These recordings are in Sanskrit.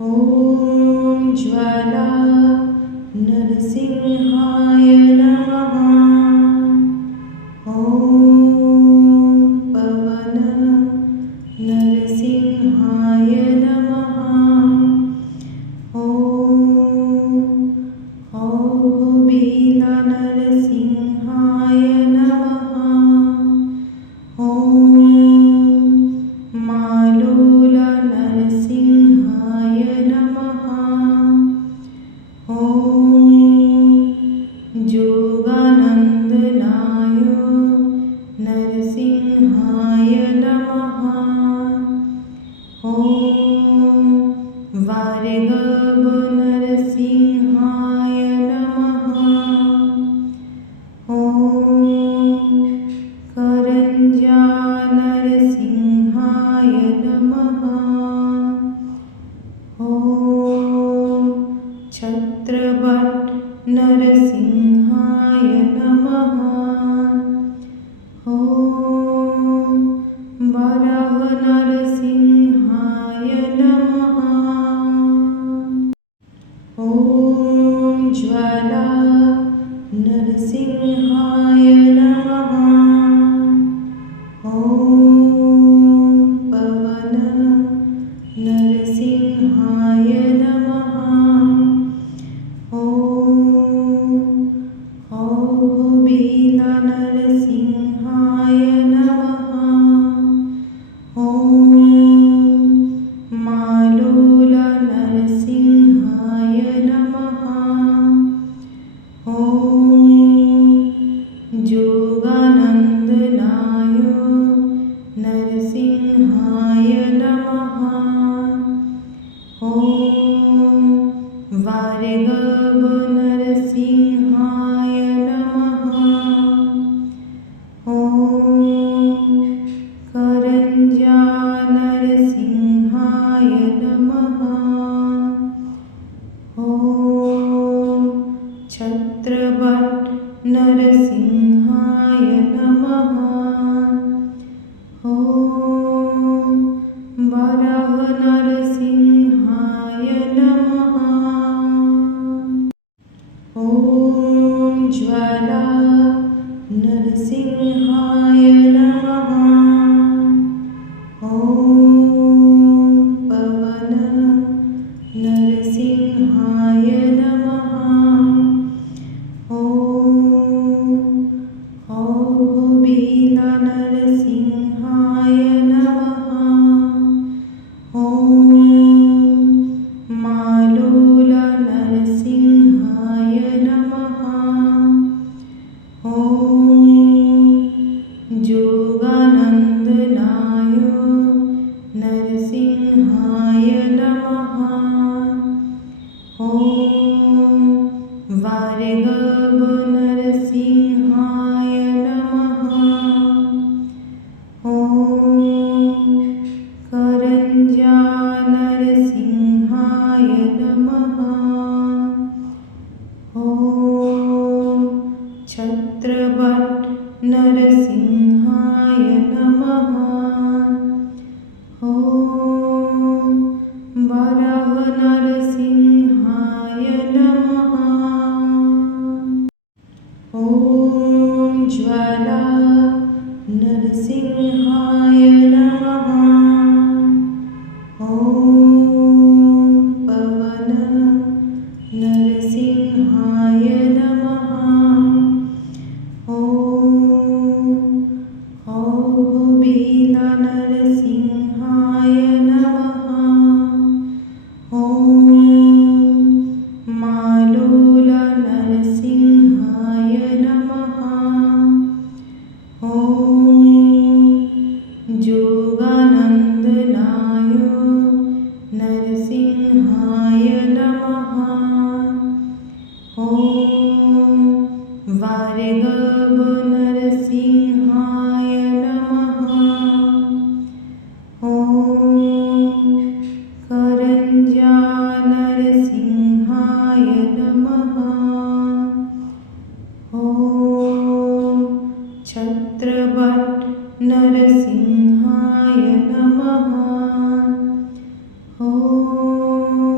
ॐ ज्वाला नरसिंहाय नमः। ॐ पवन नरसिंहाय नमः। ॐ बील नरसिंहाय नमः। ॐ मालोल नरसिंहाय नमः। ॐ जोगानन्दनाय नरसिंहाय नमः। ॐ वार्गव नरसिंहाय नमः। ॐ करंजा नरसिंहाय नमः। ॐ छत्रपट नरसिंहाय नमः। ॐ वराह नरसिंहाय नमः। ॐ ज्वाला नरसिंहाय नमः। ॐ पवन नरसिंहाय नमः। ॐ बील नरसिंहाय नमः। ॐ मालोल नरसिंहाय नमः। ॐ जोगानन्दनाय नरसिंहाय नमः। ॐ वार्गव नरसिंहाय नमः। ॐ करंजा नरसिंहाय नमः। ॐ छत्रपट नरसिंहाय नमः। ॐ वराह नरसिंहाय नमः। ॐ ज्वाला नरसिंहाय नमः। ॐ पवन नरसिंहाय नमः। ॐ बील नरसिंहाय नमः। ॐ मालोल नरसिंहाय नमः। ॐ जोगानन्दनाय नरसिंहाय नमः। ॐ वार्गव नरसिंहाय नमः। ॐ करंजा नरसिंहाय नमः। ॐ छत्रपट नरसिंहाय नमः। ॐ वराह नरसिंहाय नमः। ॐ ज्वाला नरसिंहाय नमः। ॐ पवन नरसिंहाय नमः। ॐ बील नरसिंहाय नमः। ॐ मालोल नरसिंहाय नमः। ॐ जोगानन्दनाय नरसिंहाय नमः। ॐ वार्गव नरसिंहाय नमः। ॐ करंजा नरसिंहाय नमः। ॐ छत्रपट नरसिंहाय नमः। ॐ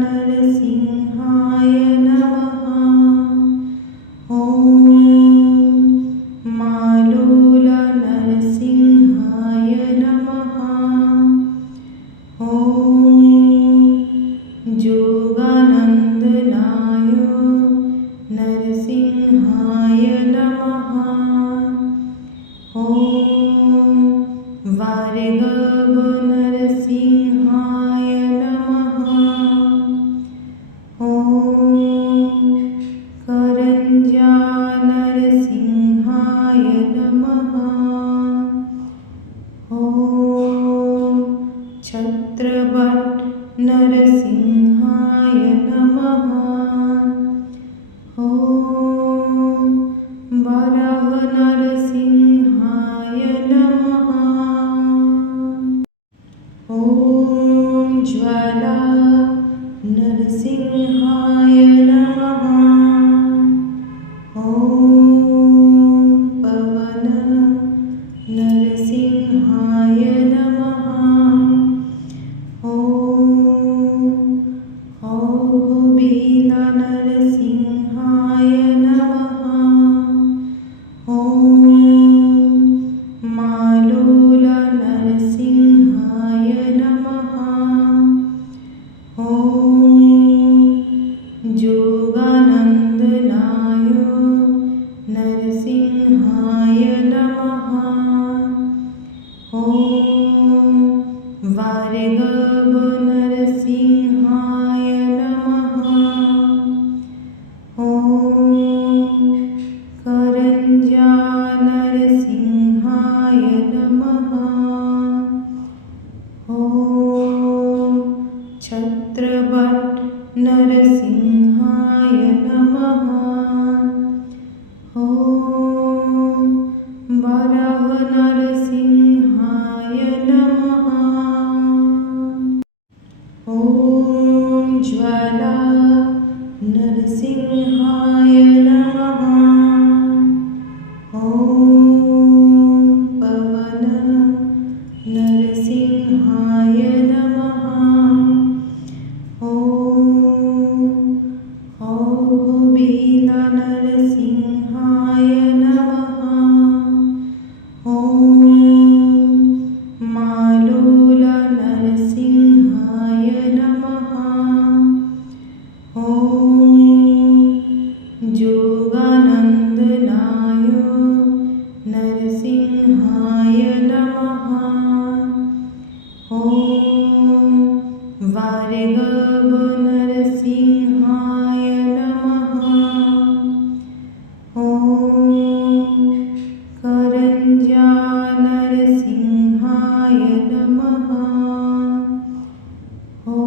नरसिंहाय नमः। ॐ मालोल नरसिंहाय नमः। ॐ जोगानन्दनाय नरसिंहाय नमः। ॐ वार्गव नरसिंहाय नमः। ॐ करञ्जा नरसिंहाय नमः। ॐ छत्रभट नरसिंहाय नमः। ॐ वराह नरसिंहाय नमः। ॐ ज्वाला नरसिंहाय नमः। ॐ पवन नरसिंहाय नमः। ॐ औबिल नरसिंहाय नमः। ॐ मालोल नरसिंहाय नमः। ॐ जोगानन्दनाय नरसिंहाय नमः। ॐ वार्गव नरसिंहाय नमः। ॐ करञ्जा नरसिंहाय नमः। ॐ छत्रभट नरसिंहाय नमः। ॐ वराह नरसिंहाय नमः। ॐ ज्वाला नरसिंहाय नमः। ॐ पवन नरसिंहाय नमः। ॐ औबिल नरसिंहाय नमः। ॐ मालोल नरसिंहाय नमः। ॐ जोगानन्दनाय नरसिंहाय नमः। ॐ वार्गव नरसिंहाय नमः। ॐ करञ्जा नरसिंहाय नमः। ॐ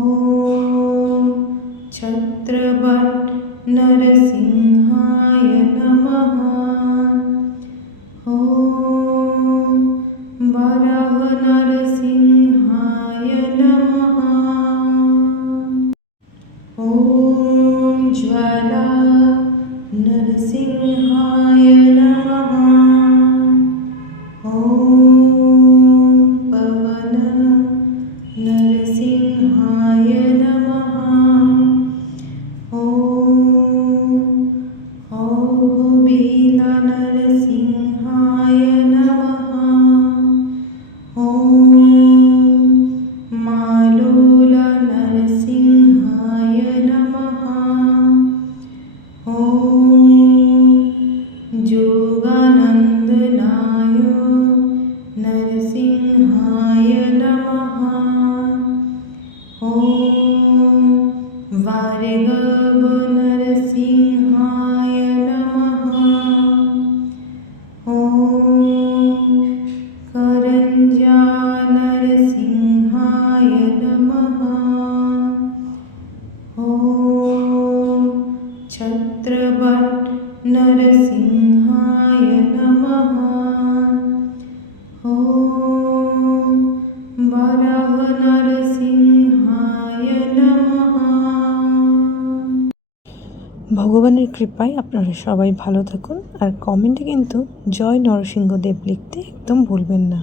छत्रभट नरसिंहाय नमः। ॐ वराह नरसिंहाय नमः। ॐ ज्वाला नरसिंहाय नमः। ॐ पवन नरसिंहाय नमः। ॐ औबिल नरसिंहाय नमः। ॐ मालोल नरसिंहाय नमः। ॐ जोगानन्दनाय नरसिंहाय नमः। ॐ वार्गव नरसिंहाय नमः। ॐ करञ्जा नरसिंहाय नमः। ॐ छत्रभट नरसिंहाय नमः। ॐ वराह नरसिंहाय नमः। ভগবানের কৃপায় আপনারা সবাই ভালো থাকুন আর কমেন্টে কিন্তু জয় নরসিংহদেব লিখতে একদম ভুলবেন না।